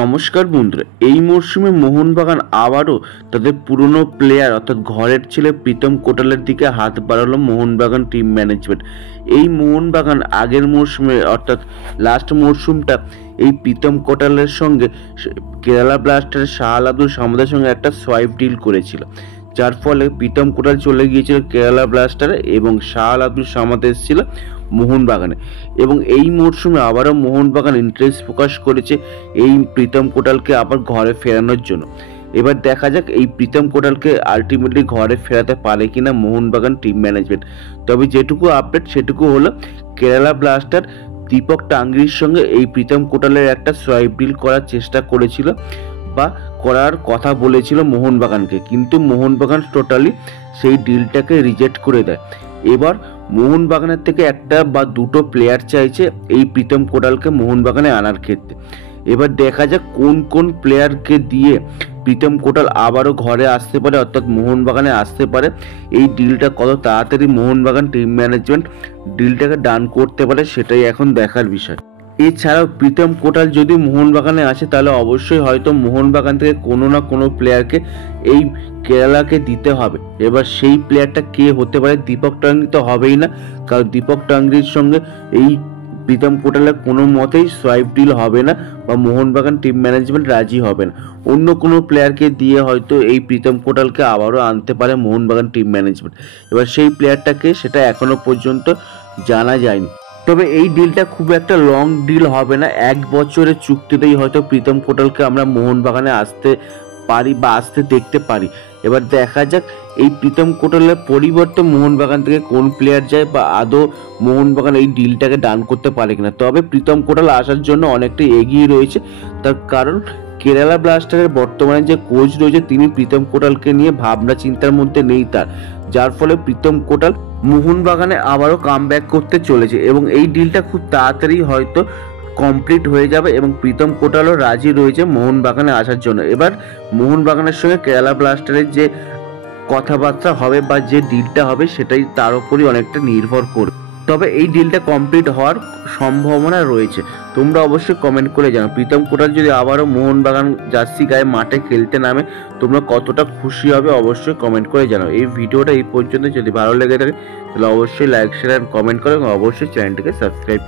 নমস্কার বন্ধুরা, এই মরশুমে মোহনবাগান আবারও তাদের পুরনো প্লেয়ার অর্থাৎ ঘরের ছেলে প্রীতম কোটালের দিকে হাত বাড়ালো মোহনবাগান টিম ম্যানেজমেন্ট। এই মোহনবাগান আগের মরশুমে অর্থাৎ লাস্ট মরশুমটা এই প্রীতম কোটালের সঙ্গে কেরালা ব্লাস্টারের শাহাল আব্দুল সামাদের সঙ্গে একটা সোয়াইপ ডিল করেছিল, যার ফলে প্রীতম কোটাল চলে গিয়েছিল কেরালা ব্লাস্টারে এবং শাহাল আব্দুল সামাদ এসেছিল মোহনবাগানে। এবং এই মরশুমে আবারও মোহনবাগান ইন্টারেস্ট প্রকাশ করেছে এই প্রীতম কোটালকে আবার ঘরে ফেরানোর জন্য। এবার দেখা যাক এই প্রীতম কোটালকে আলটিমেটলি ঘরে ফেরাতে পারে কিনা মোহনবাগান টিম ম্যানেজমেন্ট। তবে যেটুকু আপডেট সেটুকু হলো, কেরালা ব্লাস্টার দীপক টাঙ্গরির সঙ্গে এই প্রীতম কোটালের একটা সোয়াইপ ডিল করার চেষ্টা করেছিল বা করার কথা বলেছিল মোহনবাগানকে, কিন্তু মোহনবাগান টোটালি সেই ডিলটাকে রিজেক্ট করে দেয়। এবার মোহনবাগানের থেকে একটা বা দুটো প্লেয়ার চাইছে এই প্রীতম কোটালকে মোহনবাগানে আনার ক্ষেত্রে। এবার দেখা যাক কোন কোন প্লেয়ারকে দিয়ে প্রীতম কোটাল আবারও ঘরে আসতে পারে অর্থাৎ মোহনবাগানে আসতে পারে। এই ডিলটা কত তাড়াতাড়ি মোহনবাগান টিম ম্যানেজমেন্ট ডিলটাকে ডান করতে পারে সেটাই এখন দেখার বিষয়। এছাড়াও প্রীতম কোটাল যদি মোহনবাগানে আসে তাহলে অবশ্যই হয়তো মোহনবাগান থেকে কোনো না কোনো প্লেয়ারকে এই কেরালাকে দিতে হবে। এবার সেই প্লেয়ারটা কে হতে পারে? দীপক টাঙ্গরি তো হবেই না, কারণ দীপক টাঙ্গরির সঙ্গে এই প্রীতম কোটালের কোনো মতেই সোয়াইপ ডিল হবে না বা মোহনবাগান টিম ম্যানেজমেন্ট রাজি হবে না। অন্য কোনো প্লেয়ারকে দিয়ে হয়তো এই প্রীতম কোটালকে আবারও আনতে পারে মোহনবাগান টিম ম্যানেজমেন্ট। এবার সেই প্লেয়ারটাকে সেটা এখনো পর্যন্ত জানা যায়নি। তবে এই ডিলটা খুব একটা লং ডিল হবে না, 1 বছরের চুক্তিতেই হয়তো প্রীতম কোটালকে আমরা মোহনবাগানে আসতে পারি বা আসতে দেখতে পারি। এবার দেখা যাক এই প্রীতম কোটালের পরিবর্তে মোহনবাগান থেকে কোন প্লেয়ার যায় বা আদৌ মোহনবাগান এই ডিলটাকে ডান করতে পারে কিনা। তবে প্রীতম কোটাল আসার জন্য অনেকটা এগিয়ে রয়েছে, তার কারণ কেরালা ব্লাস্টারের বর্তমানে যে কোচ রয়েছে তিনি প্রীতম কোটালকে নিয়ে ভাবনা চিন্তার মধ্যে নেই তার, যার ফলে প্রীতম কোটাল মোহনবাগানে আবারও কামব্যাক করতে চলেছে এবং এই ডিলটা খুব তাড়াতাড়ি হয়তো কমপ্লিট হয়ে যাবে এবং প্রীতম কোটালও রাজি রয়েছে মোহনবাগানে আসার জন্য। এবার মোহনবাগানের সঙ্গে কেরালা ব্লাস্টারের যে কথাবার্তা হবে বা যে ডিলটা হবে সেটাই তার উপরই অনেকটা নির্ভর করবে। তবে এই ডিলটা কমপ্লিট হওয়ার সম্ভাবনা রয়েছে। তোমরা অবশ্যই কমেন্ট করে জানাও প্রীতম কোটাল যদি আবারও মোহনবাগান জার্সি গায়ে মাঠে খেলতে নামে তোমরা কতটা খুশি হবে অবশ্যই কমেন্ট করে জানাও। এই ভিডিওটা এই পর্যন্ত যদি ভালো লেগে থাকে তাহলে অবশ্যই লাইক শেয়ার এন্ড কমেন্ট করো এবং অবশ্যই চ্যানেলটিকে সাবস্ক্রাইব করো।